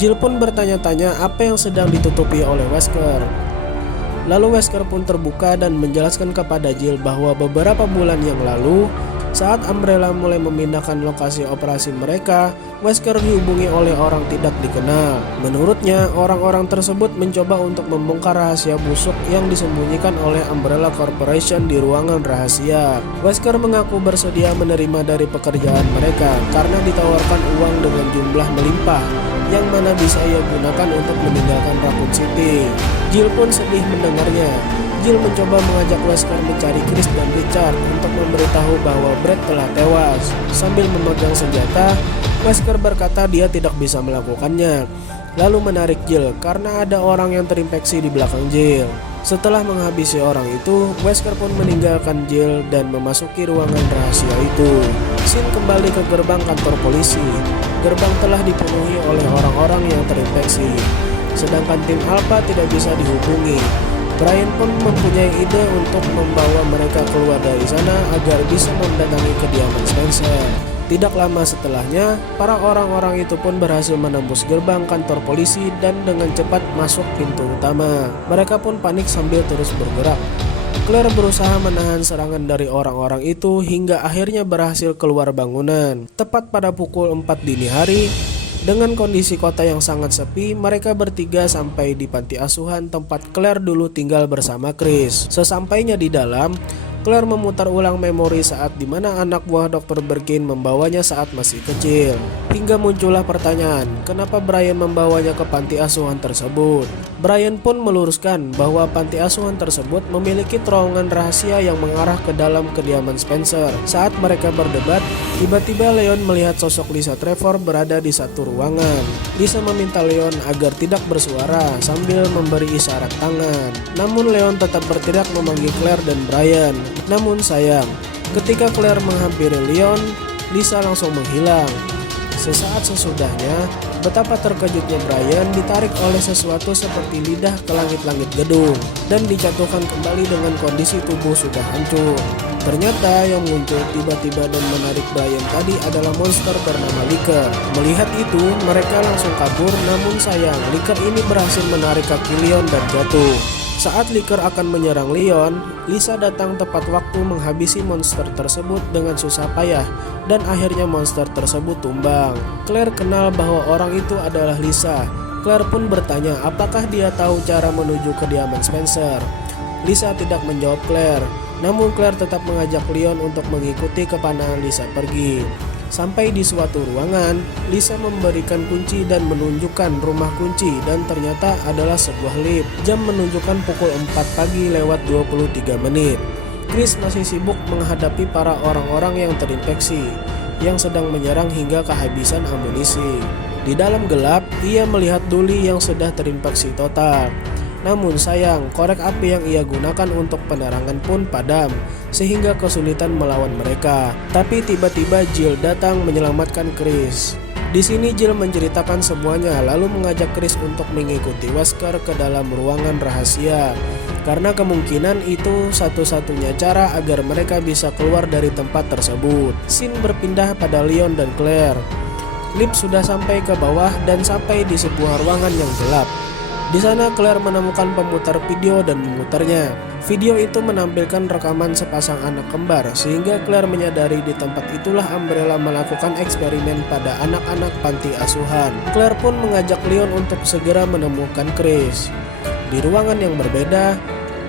Jill pun bertanya-tanya apa yang sedang ditutupi oleh Wesker. Lalu Wesker pun terbuka dan menjelaskan kepada Jill bahwa beberapa bulan yang lalu, saat Umbrella mulai memindahkan lokasi operasi mereka, Wesker dihubungi oleh orang tidak dikenal. Menurutnya, orang-orang tersebut mencoba untuk membongkar rahasia busuk yang disembunyikan oleh Umbrella Corporation di ruangan rahasia. Wesker mengaku bersedia menerima dari pekerjaan mereka karena ditawarkan uang dengan jumlah melimpah, yang mana bisa ia gunakan untuk meninggalkan Raccoon City. Jill pun sedih mendengarnya. Jill mencoba mengajak Wesker mencari Chris dan Richard untuk memberitahu bahwa Brad telah tewas. Sambil memegang senjata, Wesker berkata dia tidak bisa melakukannya, lalu menarik Jill karena ada orang yang terinfeksi di belakang Jill. Setelah menghabisi orang itu, Wesker pun meninggalkan Jill dan memasuki ruangan rahasia itu. Sin kembali ke gerbang kantor polisi. Gerbang telah dipenuhi oleh orang-orang yang terinfeksi, sedangkan tim Alpha tidak bisa dihubungi. Brian pun mempunyai ide untuk membawa mereka keluar dari sana agar bisa mendatangi kediaman Spencer. Tidak lama setelahnya, para orang-orang itu pun berhasil menembus gerbang kantor polisi dan dengan cepat masuk pintu utama. Mereka pun panik sambil terus bergerak. Claire berusaha menahan serangan dari orang-orang itu hingga akhirnya berhasil keluar bangunan. Tepat pada pukul 4 dini hari, dengan kondisi kota yang sangat sepi, mereka bertiga sampai di panti asuhan tempat Claire dulu tinggal bersama Chris. Sesampainya di dalam, Claire memutar ulang memori saat dimana anak buah Dr. Birkin membawanya saat masih kecil. Hingga muncullah pertanyaan, kenapa Brian membawanya ke panti asuhan tersebut? Brian pun meluruskan bahwa panti asuhan tersebut memiliki terowongan rahasia yang mengarah ke dalam kediaman Spencer. Saat mereka berdebat, tiba-tiba Leon melihat sosok Lisa Trevor berada di satu ruangan. Lisa meminta Leon agar tidak bersuara sambil memberi isyarat tangan. Namun Leon tetap berteriak memanggil Claire dan Brian. Namun sayang, ketika Claire menghampiri Leon, Lisa langsung menghilang. Sesaat sesudahnya, betapa terkejutnya Brian ditarik oleh sesuatu seperti lidah ke langit-langit gedung dan dijatuhkan kembali dengan kondisi tubuh sudah hancur. Ternyata yang muncul tiba-tiba dan menarik Brian tadi adalah monster bernama Licker. Melihat itu, mereka langsung kabur, namun sayang, Licker ini berhasil menarik kaki Leon dan jatuh. Saat Licker akan menyerang Leon, Lisa datang tepat waktu menghabisi monster tersebut dengan susah payah dan akhirnya monster tersebut tumbang. Claire kenal bahwa orang itu adalah Lisa. Claire pun bertanya apakah dia tahu cara menuju kediaman Spencer. Lisa tidak menjawab Claire, namun Claire tetap mengajak Leon untuk mengikuti kepandangan Lisa pergi. Sampai di suatu ruangan, Lisa memberikan kunci dan menunjukkan rumah kunci dan ternyata adalah sebuah lift. Jam menunjukkan pukul 4 pagi lewat 23 menit. Chris masih sibuk menghadapi para orang-orang yang terinfeksi, yang sedang menyerang hingga kehabisan amunisi. Di dalam gelap, ia melihat Dully yang sudah terinfeksi total. Namun sayang, korek api yang ia gunakan untuk penerangan pun padam, sehingga kesulitan melawan mereka. Tapi tiba-tiba Jill datang menyelamatkan Chris. Di sini Jill menceritakan semuanya, lalu mengajak Chris untuk mengikuti Wesker ke dalam ruangan rahasia, karena kemungkinan itu satu-satunya cara agar mereka bisa keluar dari tempat tersebut. Scene berpindah pada Leon dan Claire. Lift sudah sampai ke bawah dan sampai di sebuah ruangan yang gelap. Di sana Claire menemukan pemutar video dan memutarnya. Video itu menampilkan rekaman sepasang anak kembar, sehingga Claire menyadari di tempat itulah Umbrella melakukan eksperimen pada anak-anak panti asuhan. Claire pun mengajak Leon untuk segera menemukan Chris. Di ruangan yang berbeda,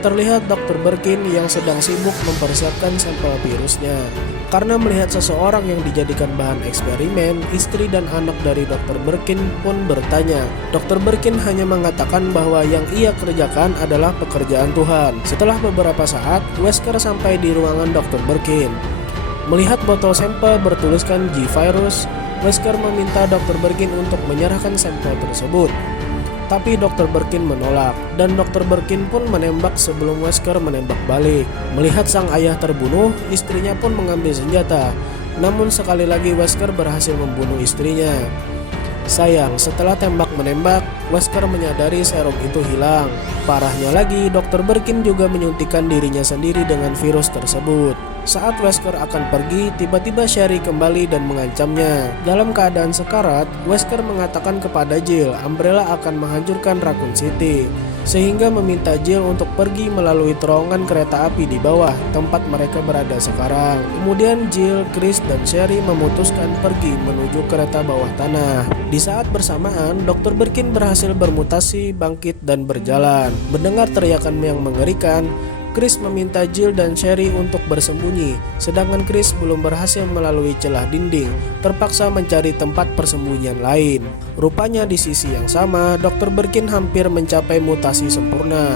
terlihat Dr. Birkin yang sedang sibuk mempersiapkan sampel virusnya. Karena melihat seseorang yang dijadikan bahan eksperimen, istri dan anak dari Dr. Birkin pun bertanya. Dr. Birkin hanya mengatakan bahwa yang ia kerjakan adalah pekerjaan Tuhan. Setelah beberapa saat, Wesker sampai di ruangan Dr. Birkin. Melihat botol sampel bertuliskan G-Virus, Wesker meminta Dr. Birkin untuk menyerahkan sampel tersebut. Tapi Dr. Birkin menolak, dan Dr. Birkin pun menembak sebelum Wesker menembak balik. Melihat sang ayah terbunuh, istrinya pun mengambil senjata. Namun sekali lagi Wesker berhasil membunuh istrinya. Sayang, setelah tembak-menembak, Wesker menyadari serum itu hilang. Parahnya lagi, Dr. Birkin juga menyuntikkan dirinya sendiri dengan virus tersebut. Saat Wesker akan pergi, tiba-tiba Sherry kembali dan mengancamnya. Dalam keadaan sekarat, Wesker mengatakan kepada Jill, Umbrella akan menghancurkan Raccoon City, sehingga meminta Jill untuk pergi melalui terowongan kereta api di bawah tempat mereka berada sekarang. Kemudian Jill, Chris, dan Sherry memutuskan pergi menuju kereta bawah tanah. Di saat bersamaan, Dr. Birkin berhasil bermutasi, bangkit, dan berjalan. Mendengar teriakan yang mengerikan, Chris meminta Jill dan Sherry untuk bersembunyi, sedangkan Chris belum berhasil melalui celah dinding, terpaksa mencari tempat persembunyian lain. Rupanya di sisi yang sama, Dr. Birkin hampir mencapai mutasi sempurna.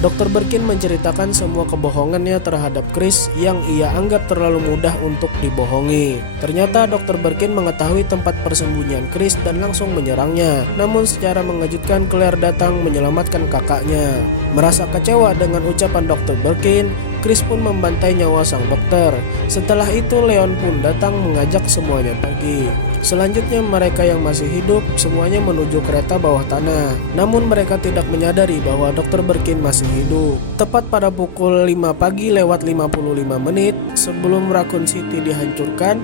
Dr. Birkin menceritakan semua kebohongannya terhadap Chris yang ia anggap terlalu mudah untuk dibohongi. Ternyata Dr. Birkin mengetahui tempat persembunyian Chris dan langsung menyerangnya. Namun secara mengejutkan Claire datang menyelamatkan kakaknya. Merasa kecewa dengan ucapan Dr. Birkin, Chris pun membantai nyawa sang dokter. Setelah itu Leon pun datang mengajak semuanya pergi. Selanjutnya mereka yang masih hidup semuanya menuju kereta bawah tanah. Namun mereka tidak menyadari bahwa Dr. Birkin masih hidup. Tepat pada pukul 5 pagi lewat 55 menit sebelum Raccoon City dihancurkan,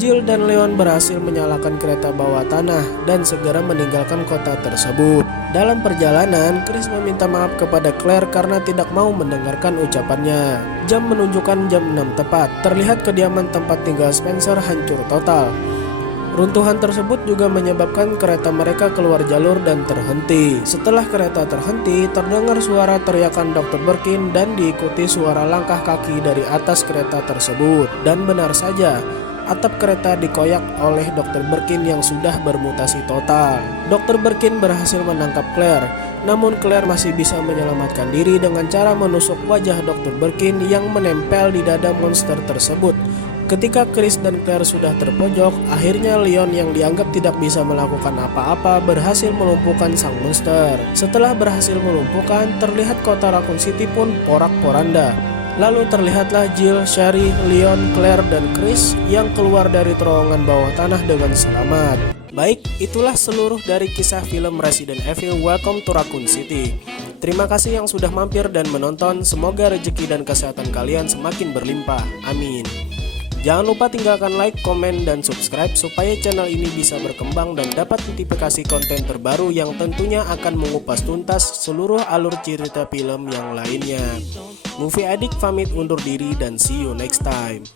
Jill dan Leon berhasil menyalakan kereta bawah tanah dan segera meninggalkan kota tersebut. Dalam perjalanan, Chris meminta maaf kepada Claire karena tidak mau mendengarkan ucapannya. Jam menunjukkan jam 6 tepat. Terlihat kediaman tempat tinggal Spencer hancur total. Runtuhan tersebut juga menyebabkan kereta mereka keluar jalur dan terhenti. Setelah kereta terhenti, terdengar suara teriakan Dr. Birkin dan diikuti suara langkah kaki dari atas kereta tersebut. Dan benar saja, atap kereta dikoyak oleh Dr. Birkin yang sudah bermutasi total. Dr. Birkin berhasil menangkap Claire, namun Claire masih bisa menyelamatkan diri dengan cara menusuk wajah Dr. Birkin yang menempel di dada monster tersebut. Ketika Chris dan Claire sudah terpojok, akhirnya Leon yang dianggap tidak bisa melakukan apa-apa berhasil melumpuhkan sang monster. Setelah berhasil melumpuhkan, terlihat kota Raccoon City pun porak-poranda. Lalu terlihatlah Jill, Sherry, Leon, Claire, dan Chris yang keluar dari terowongan bawah tanah dengan selamat. Baik, itulah seluruh dari kisah film Resident Evil Welcome to Raccoon City. Terima kasih yang sudah mampir dan menonton. Semoga rezeki dan kesehatan kalian semakin berlimpah. Amin. Jangan lupa tinggalkan like, komen, dan subscribe supaya channel ini bisa berkembang dan dapat notifikasi konten terbaru yang tentunya akan mengupas tuntas seluruh alur cerita film yang lainnya. Movie Addict pamit undur diri dan see you next time.